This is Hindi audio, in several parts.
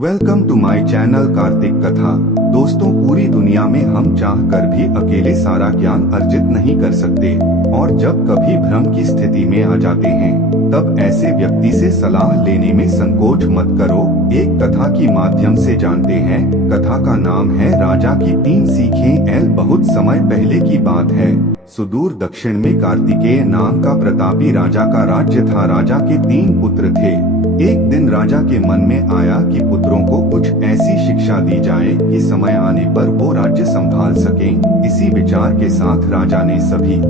Welcome to my channel Kartik Katha. दोस्तों, पूरी दुनिया में हम चाह कर भी अकेले सारा ज्ञान अर्जित नहीं कर सकते और जब कभी भ्रम की स्थिति में आ जाते हैं तब ऐसे व्यक्ति से सलाह लेने में संकोच मत करो। एक कथा की माध्यम से जानते हैं। कथा का नाम है राजा की 3 सीखें। बहुत समय पहले की बात है। सुदूर दक्षिण में कार्तिकेय नाम का प्रतापी राजा का राज्य था। राजा के 3 पुत्र थे। एक दिन राजा के मन में आया कि पुत्रों को कुछ ऐसी शिक्षा दी जाए कि समय आने पर वो राज्य संभाल सकें। इसी विचार के साथ राजा ने सभी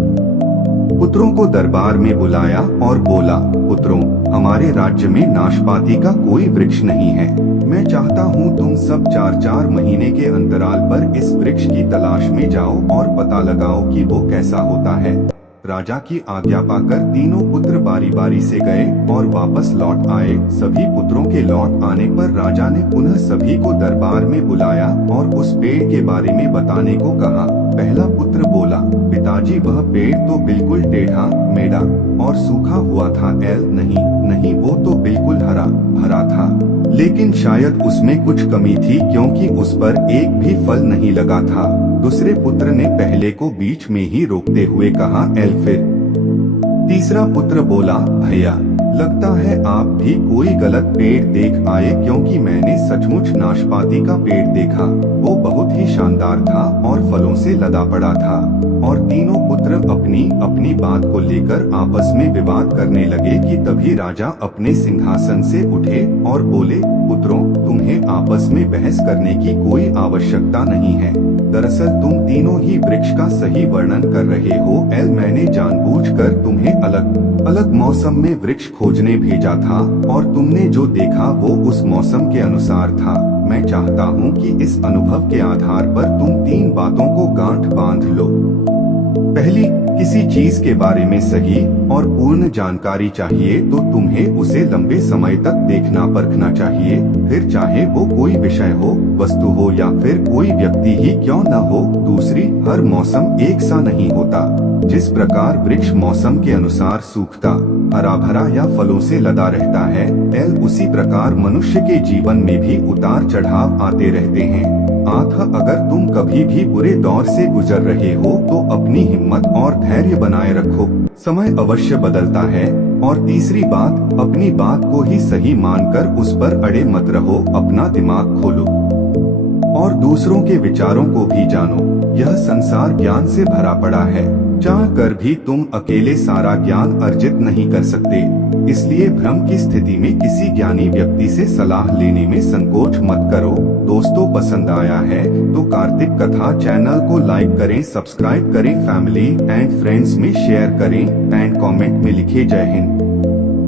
पुत्रों को दरबार में बुलाया और बोला, पुत्रों, हमारे राज्य में नाशपाती का कोई वृक्ष नहीं है। मैं चाहता हूँ तुम सब 4-4 महीने के अंतराल पर इस वृक्ष की तलाश में जाओ और पता लगाओ कि वो कैसा होता है। राजा की आज्ञा पाकर तीनों पुत्र बारी बारी से गए और वापस लौट आए। सभी पुत्रों के लौट आने पर राजा ने पुनः सभी को दरबार में बुलाया और उस पेड़ के बारे में बताने को कहा। पहला पुत्र बोला, पिताजी, वह पेड़ तो बिल्कुल टेढ़ा मेढ़ा और सूखा हुआ था। नहीं, वो तो बिल्कुल हरा भरा था, लेकिन शायद उसमें कुछ कमी थी क्योंकि उस पर एक भी फल नहीं लगा था। दूसरे पुत्र ने पहले को बीच में ही रोकते हुए कहा, फिर तीसरा पुत्र बोला, भैया, लगता है आप भी कोई गलत पेड़ देख आए क्योंकि मैंने सचमुच नाशपाती का पेड़ देखा। वो बहुत ही शानदार था और फलों से लदा पड़ा था। और तीनों पुत्र अपनी अपनी बात को लेकर आपस में विवाद करने लगे कि तभी राजा अपने सिंहासन से उठे और बोले, पुत्रों, तुम्हें आपस में बहस करने की कोई आवश्यकता नहीं है। दरअसल तुम तीनों ही वृक्ष का सही वर्णन कर रहे हो। मैंने जानबूझकर तुम्हें अलग मौसम में वृक्ष खोजने भेजा था और तुमने जो देखा वो उस मौसम के अनुसार था। मैं चाहता हूँ कि इस अनुभव के आधार पर तुम 3 बातों को गांठ बांध लो। पहली, किसी चीज के बारे में सही और पूर्ण जानकारी चाहिए तो तुम्हें उसे लंबे समय तक देखना परखना चाहिए। फिर चाहे वो कोई विषय हो, वस्तु हो या फिर कोई व्यक्ति ही क्यों न हो। दूसरी, हर मौसम एक सा नहीं होता। जिस प्रकार वृक्ष मौसम के अनुसार सूखता, हरा भरा या फलों से लदा रहता है, उसी प्रकार मनुष्य के जीवन में भी उतार चढ़ाव आते रहते हैं। अगर तुम कभी भी बुरे दौर से गुजर रहे हो तो अपनी हिम्मत और धैर्य बनाए रखो। समय अवश्य बदलता है। और तीसरी बात, अपनी बात को ही सही मानकर उस पर अड़े मत रहो। अपना दिमाग खोलो और दूसरों के विचारों को भी जानो। यह संसार ज्ञान से भरा पड़ा है। चाह कर भी तुम अकेले सारा ज्ञान अर्जित नहीं कर सकते। इसलिए भ्रम की स्थिति में किसी ज्ञानी व्यक्ति से सलाह लेने में संकोच मत करो। दोस्तों, पसंद आया है तो कार्तिक कथा चैनल को लाइक करें, सब्सक्राइब करें, फैमिली एंड फ्रेंड्स में शेयर करें एंड कमेंट में लिखे जय हिंद।